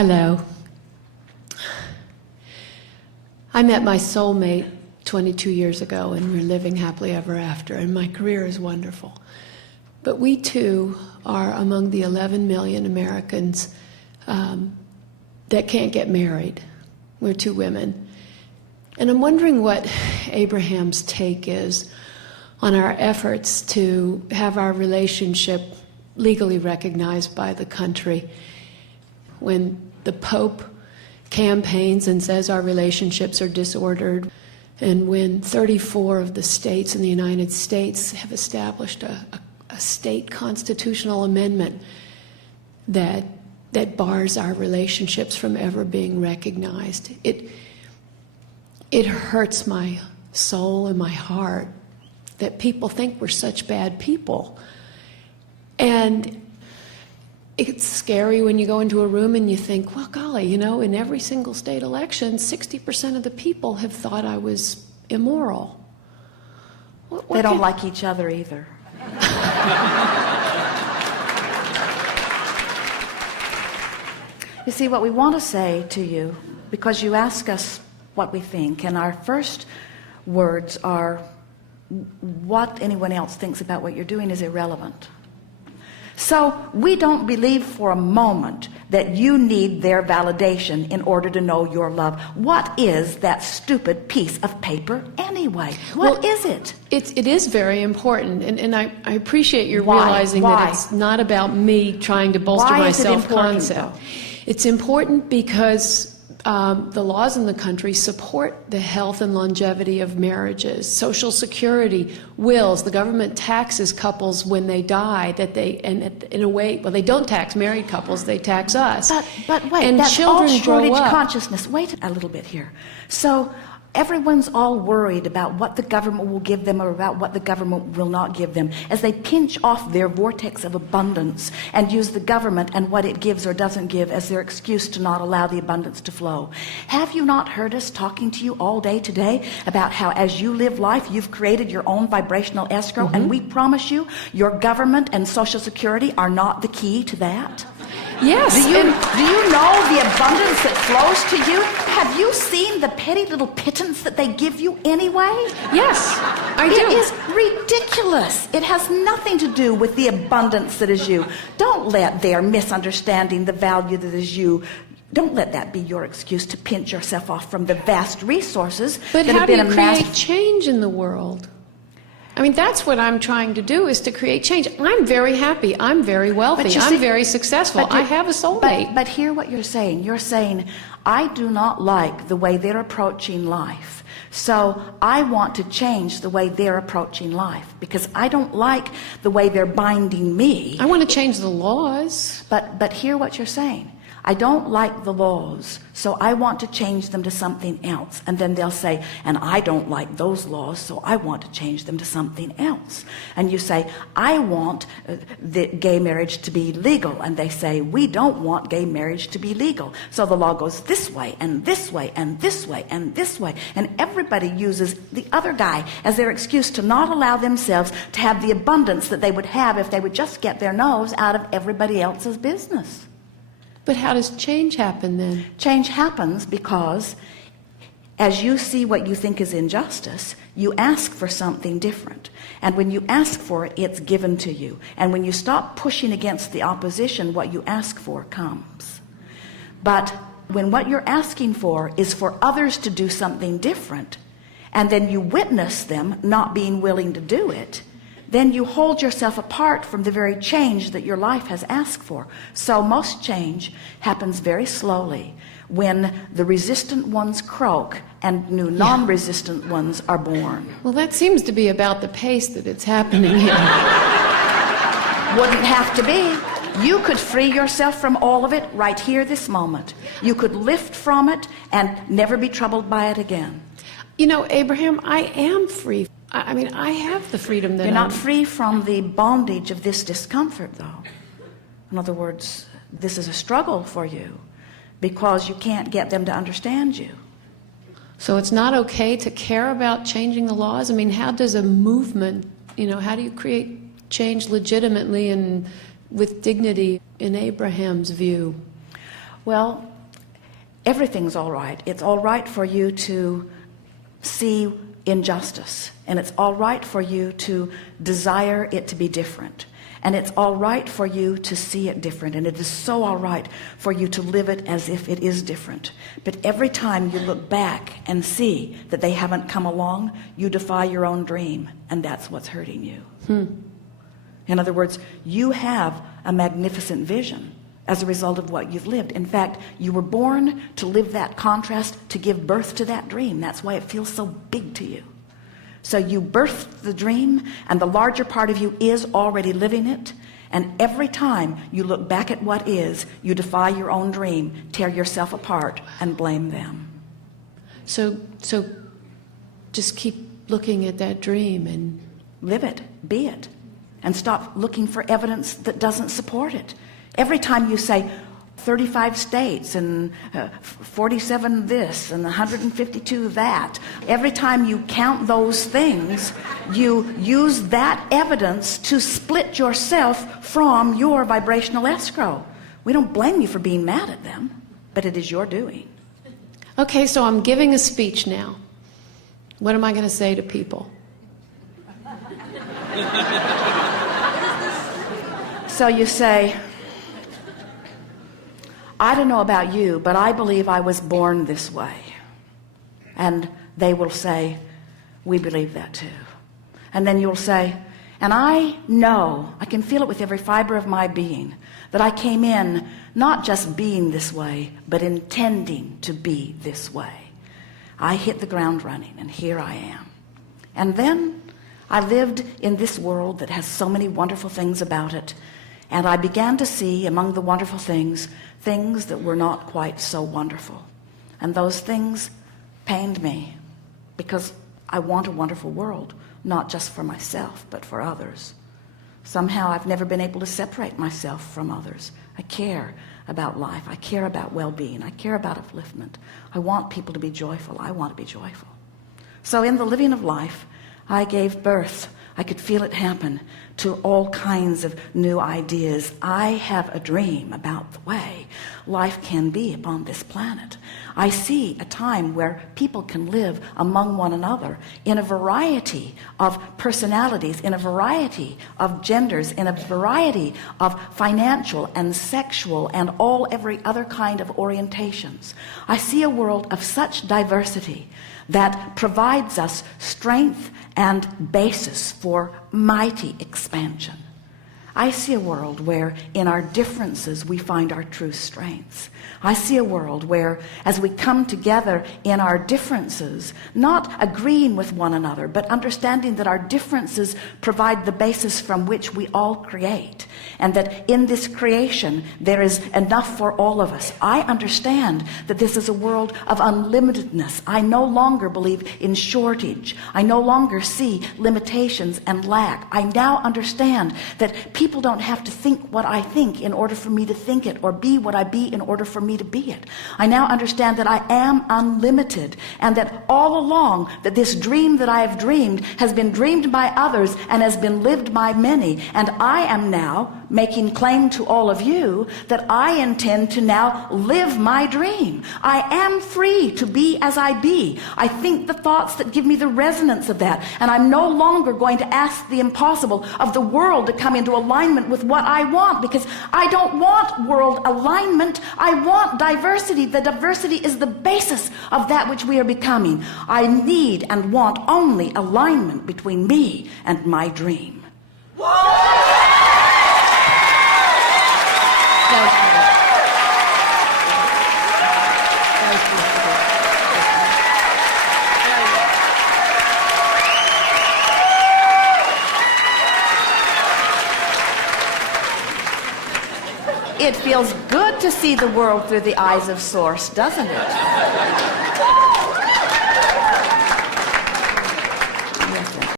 Hello. I met my soulmate 22 years ago, and we're living happily ever after, and my career is wonderful. But we too are among the 11 million Americans that can't get married. We're two women. And I'm wondering what Abraham's take is on our efforts to have our relationship legally recognized by the country. When the Pope campaigns and says our relationships are disordered, and when 34 of the states in the United States have established a state constitutional amendment that bars our relationships from ever being recognized. It hurts my soul and my heart that people think we're such bad people. And it's scary when you go into a room and you think, well, golly, you know, in every single state election, 60% of the people have thought I was immoral. They don't like each other either. You see, what we want to say to you, because you ask us what we think, and our first words are, what anyone else thinks about what you're doing is irrelevant. So we don't believe for a moment that you need their validation in order to know your love. What is that stupid piece of paper anyway? What is it? It is very important, and I appreciate your realizing that it's not about me trying to bolster my self-concept. It's important because the laws in the country support the health and longevity of marriages. Social Security wills, the government taxes couples when they die, and in a way, well, they don't tax married couples, they tax us. But wait, and that's children all shortage grow up. Consciousness. Wait a little bit here. So everyone's all worried about what the government will give them or about what the government will not give them as they pinch off their vortex of abundance and use the government and what it gives or doesn't give as their excuse to not allow the abundance to flow. Have you not heard us talking to you all day today about how as you live life, you've created your own vibrational escrow, and we promise you your government and Social Security are not the key to that? Yes. Do you know the abundance that flows to you? Have you seen the petty little pittance that they give you anyway? Yes, I do. It is ridiculous. It has nothing to do with the abundance that is you. Don't let their misunderstanding the value that is you. Don't let that be your excuse to pinch yourself off from the vast resources that have been amassed. But how do you create change in the world? I mean, that's what I'm trying to do, is to create change. I'm very happy. I'm very wealthy. I'm very successful. I have a soulmate. But hear what you're saying. You're saying, I do not like the way they're approaching life. So I want to change the way they're approaching life because I don't like the way they're binding me. I want to change the laws. But hear what you're saying. I don't like the laws, so I want to change them to something else. And then they'll say, and I don't like those laws, so I want to change them to something else. And you say, I want the gay marriage to be legal. And they say, we don't want gay marriage to be legal. So the law goes this way, and this way, and this way, and this way. And everybody uses the other guy as their excuse to not allow themselves to have the abundance that they would have if they would just get their nose out of everybody else's business. But how does change happen then? Change happens because as you see what you think is injustice, you ask for something different. And when you ask for it, it's given to you. And when you stop pushing against the opposition, what you ask for comes. But when what you're asking for is for others to do something different, and then you witness them not being willing to do it, then you hold yourself apart from the very change that your life has asked for. So most change happens very slowly when the resistant ones croak and new non-resistant ones are born. Well, that seems to be about the pace that it's happening in. Wouldn't have to be. You could free yourself from all of it right here this moment. You could lift from it and never be troubled by it again. You know, Abraham, I am free. I mean, I have the freedom that You're not free from the bondage of this discomfort, though. In other words, this is a struggle for you because you can't get them to understand you. So it's not okay to care about changing the laws? I mean, how does a movement, you know, how do you create change legitimately and with dignity in Abraham's view? Well, everything's all right. It's all right for you to see injustice, and it's all right for you to desire it to be different, and it's all right for you to see it different, and it is so all right for you to live it as if it is different. But every time you look back and see that they haven't come along, you defy your own dream, and that's what's hurting you. In other words, you have a magnificent vision as a result of what you've lived. In fact, you were born to live that contrast, to give birth to that dream. That's why it feels so big to you. So you birthed the dream, and the larger part of you is already living it. And every time you look back at what is, you defy your own dream, tear yourself apart, and blame them. So just keep looking at that dream and live it, be it, and stop looking for evidence that doesn't support it. Every time you say 35 states and 47 this and 152 that, every time you count those things, you use that evidence to split yourself from your vibrational escrow. We don't blame you for being mad at them, but it is your doing. Okay, so I'm giving a speech now. What am I going to say to people? So you say, I don't know about you, but I believe I was born this way. And they will say, we believe that too. And then you'll say, and I know, I can feel it with every fiber of my being, that I came in not just being this way, but intending to be this way. I hit the ground running, and here I am. And then I lived in this world that has so many wonderful things about it, and I began to see among the wonderful things, things that were not quite so wonderful. And those things pained me, because I want a wonderful world, not just for myself, but for others. Somehow I've never been able to separate myself from others. I care about life. I care about well-being. I care about upliftment. I want people to be joyful. I want to be joyful. So in the living of life, I gave birth. I could feel it happen to all kinds of new ideas. I have a dream about the way life can be upon this planet. I see a time where people can live among one another in a variety of personalities, in a variety of genders, in a variety of financial and sexual and every other kind of orientations. I see a world of such diversity that provides us strength and basis for mighty expansion. I see a world where in our differences we find our true strengths. I see a world where as we come together in our differences, not agreeing with one another, but understanding that our differences provide the basis from which we all create, and that in this creation there is enough for all of us. I understand that this is a world of unlimitedness. I no longer believe in shortage. I no longer see limitations and lack. I now understand that people don't have to think what I think in order for me to think it, or be what I be in order for me to be it. I now understand that I am unlimited, and that all along that this dream that I have dreamed has been dreamed by others and has been lived by many, and I am now making claim to all of you that I intend to now live my dream. I am free to be as I be. I think the thoughts that give me the resonance of that, and I'm no longer going to ask the impossible of the world to come into alignment with what I want, because I don't want world alignment. I want diversity. The diversity is the basis of that which we are becoming. I need and want only alignment between me and my dream. It feels good to see the world through the eyes of Source, doesn't it?